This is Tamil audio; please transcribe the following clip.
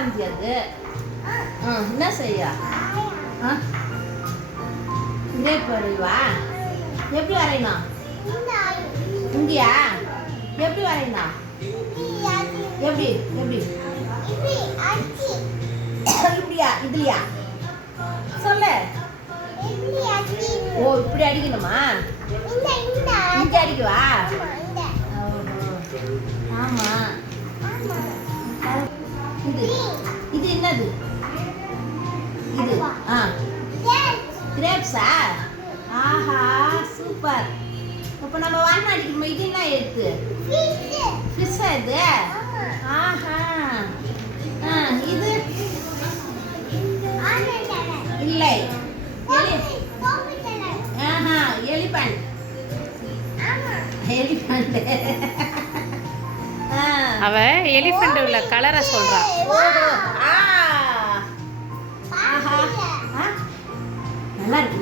ஆரஞ்சு அது. என்ன செய்ய? கிரேப் வரைவா? எப்படி வரையணும்? இங்கேயா? எப்படி வரையணும்? எப்படி எப்படி இப்படியா? இதுலையா? சொல்லு. ஓ, இப்படி அடிக்கணுமா? இங்க அடிக்கவா? ஆமா. இது இது என்னது? இது கிரேப்ஸா? ஆஹா, சூப்பர். இப்போ நம்ம வண்ணம் அடிக்கணுமா? இது என்ன எழுத்து? ஃபிஷ்ஷா இது? ஆஹா. இது இல்லை. ஆஹா, எலிபண்ட். எலிபண்ட். அவ எலிஃபண்ட் உள்ள கலரை சொல்றா. ஆஹா, நல்லா இருக்கு.